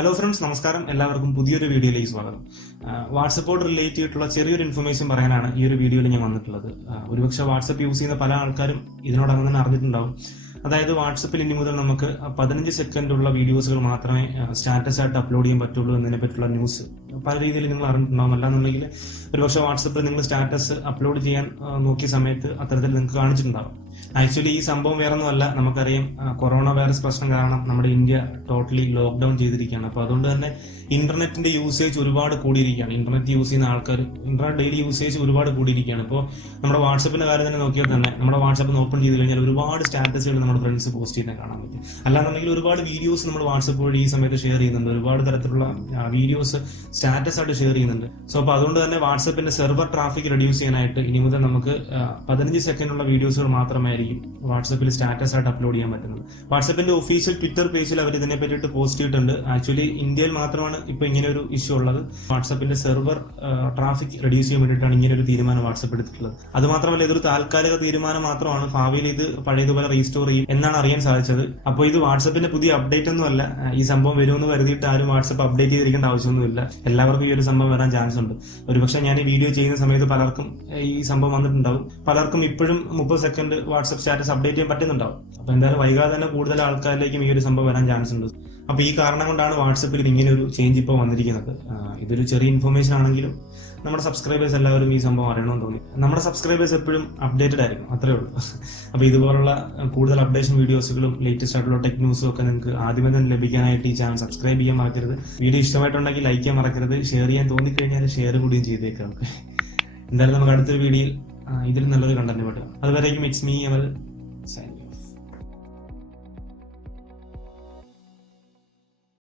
Hello friends, നമസ്കാരം. എല്ലാവർക്കും പുതിയൊരു വീഡിയോയിലേക്ക് സ്വാഗതം. വാട്സപ്പോട് റിലേറ്റ് ചെയ്തിട്ടുള്ള ചെറിയൊരു ഇൻഫർമേഷൻ പറയാനാണ് ഈ ഒരു വീഡിയോയിൽ ഞാൻ വന്നിട്ടുള്ളത്. ഒരുപക്ഷെ വാട്സപ്പ് യൂസ് ചെയ്യുന്ന പല ആൾക്കാരും ഇതിനോടകം തന്നെ അറിഞ്ഞിട്ടുണ്ടാവും. അതായത് വാട്സപ്പിൽ ഇനി മുതൽ നമുക്ക് 15 സെക്കൻഡുള്ള വീഡിയോസുകൾ മാത്രമേ സ്റ്റാറ്റസ് ആയിട്ട് അപ്ലോഡ് ചെയ്യാൻ പറ്റുള്ളൂ എന്നതിനെ പറ്റിയുള്ള ന്യൂസ് പല രീതിയിൽ നിങ്ങൾ അറിഞ്ഞിട്ടുണ്ടാവും. അല്ലാന്നുണ്ടെങ്കിൽ ഒരുപക്ഷെ വാട്സപ്പിൽ നിങ്ങൾ സ്റ്റാറ്റസ് അപ്ലോഡ് ചെയ്യാൻ നോക്കിയ സമയത്ത് അത്തരത്തിൽ നിങ്ങൾക്ക് കാണിച്ചിട്ടുണ്ടാവും. ആക്ച്വലി ഈ സംഭവം വേറൊന്നുമല്ല. നമുക്കറിയാം, കൊറോണ വൈറസ് പ്രശ്നം കാരണം നമ്മുടെ ഇന്ത്യ ടോട്ടലി ലോക്ക്ഡൌൺ ചെയ്തിരിക്കുകയാണ്. അപ്പോൾ അതുകൊണ്ട് തന്നെ ഇന്റർനെറ്റിന്റെ യൂസേജ് ഒരുപാട് കൂടിയിരിക്കുകയാണ്. ഇന്റർനെറ്റ് യൂസ് ചെയ്യുന്ന ആൾക്കാർ ഇന്റർനെറ്റ് ഡെയിലി യൂസേജ് ഒരുപാട് കൂടിയിരിക്കുകയാണ്. ഇപ്പോൾ നമ്മുടെ വാട്സപ്പിന്റെ കാര്യം തന്നെ നോക്കിയാൽ തന്നെ നമ്മുടെ വാട്സപ്പ് ഓപ്പൺ ചെയ്ത് കഴിഞ്ഞാൽ ഒരുപാട് സ്റ്റാറ്റസുകൾ നമ്മുടെ ഫ്രണ്ട്സ് പോസ്റ്റ് ചെയ്യുന്നത് കാണാൻ പറ്റും. അല്ലാന്നുണ്ടെങ്കിൽ ഒരുപാട് വീഡിയോസ് നമ്മൾ വാട്സപ്പ് വഴി ഈ സമയത്ത് ഷെയർ ചെയ്യുന്നുണ്ട്. ഒരുപാട് തരത്തിലുള്ള വീഡിയോസ് സ്റ്റാറ്റസ് ആയിട്ട് ഷെയർ ചെയ്യുന്നുണ്ട്. സോ അപ്പോൾ അതുകൊണ്ട് തന്നെ വാട്സപ്പിന്റെ സെർവർ ട്രാഫിക് റെഡ്യൂസ് ചെയ്യാനായിട്ട് ഇനി മുതൽ നമുക്ക് 15 സെക്കൻഡുള്ള വീഡിയോസുകൾ മാത്രമായിരിക്കും വാട്സപ്പിൽ സ്റ്റാറ്റസ് ആയിട്ട് അപ്ലോഡ് ചെയ്യാൻ പറ്റുന്നത്. വാട്സപ്പിന്റെ ഒഫീഷ്യൽ ട്വിറ്റർ പേജിൽ അവർ ഇതിനെ പറ്റിയിട്ട് പോസ്റ്റ് ചെയ്തിട്ടുണ്ട്. ആക്ച്വലി ഇന്ത്യയിൽ മാത്രമാണ് ഇപ്പൊ ഇങ്ങനെ ഒരു ഇഷ്യൂ ഉള്ളത്. വാട്സപ്പിന്റെ സെർവർ ട്രാഫിക് റെഡ്യൂസ് ചെയ്യാൻ വേണ്ടിയിട്ടാണ് ഇങ്ങനെ ഒരു തീരുമാനം വാട്സപ്പ് എടുത്തിട്ടുള്ളത്. അത് മാത്രമല്ല, ഇതൊരു താൽക്കാലിക തീരുമാനം മാത്രമാണ്. ഭാവിയിൽ ഇത് പഴയതുപോലെ റീസ്റ്റോർ ചെയ്യും എന്നാണ് അറിയാൻ സാധിച്ചത്. അപ്പോൾ ഇത് വാട്സപ്പിന്റെ പുതിയ അപ്ഡേറ്റ് ഒന്നുമല്ല. ഈ സംഭവം വരുമെന്ന് കരുതിയിട്ട് ആരും വാട്സപ്പ് അപ്ഡേറ്റ് ചെയ്തിരിക്കേണ്ട ആവശ്യമൊന്നുമില്ല. എല്ലാവർക്കും ഈ ഒരു സംഭവം വരാൻ ചാൻസ് ഉണ്ട്. ഒരുപക്ഷെ ഞാൻ ഈ വീഡിയോ ചെയ്യുന്ന സമയത്ത് പലർക്കും ഈ സംഭവം വന്നിട്ടുണ്ടാവും. പലർക്കും ഇപ്പോഴും 30 സെക്കൻഡ് വാട്സപ്പ് സ്റ്റാറ്റസ് അപ്ഡേറ്റ് ചെയ്യാൻ പറ്റുന്നുണ്ടാവും. അപ്പൊ എന്തായാലും വൈകാതെ തന്നെ കൂടുതൽ ആൾക്കാരിലേക്കും ഈ ഒരു സംഭവം വരാൻ ചാൻസ് ഉണ്ട്. അപ്പൊ ഈ കാരണം കൊണ്ടാണ് വാട്സപ്പിൽ ഇങ്ങനെ ഒരു ചേഞ്ച് ഇപ്പോൾ വന്നിരിക്കുന്നത്. ഇതൊരു ചെറിയ ഇൻഫർമേഷൻ ആണെങ്കിലും നമ്മുടെ സബ്സ്ക്രൈബേഴ്സ് എല്ലാവരും ഈ സംഭവം അറിയണമെന്ന് തോന്നി. നമ്മുടെ സബ്സ്ക്രൈബേഴ്സ് എപ്പോഴും അപ്ഡേറ്റഡ് ആയിരിക്കും, അത്രേ ഉള്ളൂ. അപ്പോൾ ഇതുപോലുള്ള കൂടുതൽ അപ്ഡേഷൻ വീഡിയോസുകളും ലേറ്റസ്റ്റ് ആയിട്ടുള്ള ടെക് ന്യൂസും ഒക്കെ നിങ്ങൾക്ക് ആദ്യമേ തന്നെ ലഭിക്കാനായിട്ട് ഈ ചാനൽ സബ്സ്ക്രൈബ് ചെയ്യാൻ മറക്കരുത്. വീഡിയോ ഇഷ്ടമായിട്ടുണ്ടെങ്കിൽ ലൈക്ക് ചെയ്യാൻ മറക്കരുത്. ഷെയർ ചെയ്യാൻ തോന്നിക്കഴിഞ്ഞാൽ ഷെയർ കൂടിയും ചെയ്തേക്കാം. എന്തായാലും നമുക്ക് അടുത്തൊരു വീഡിയോയിൽ ഇതിൽ നല്ലൊരു കണ്ടന്റ് പറ്റും. അതുവരേക്കും ഇറ്റ്സ് മീ അമൽ.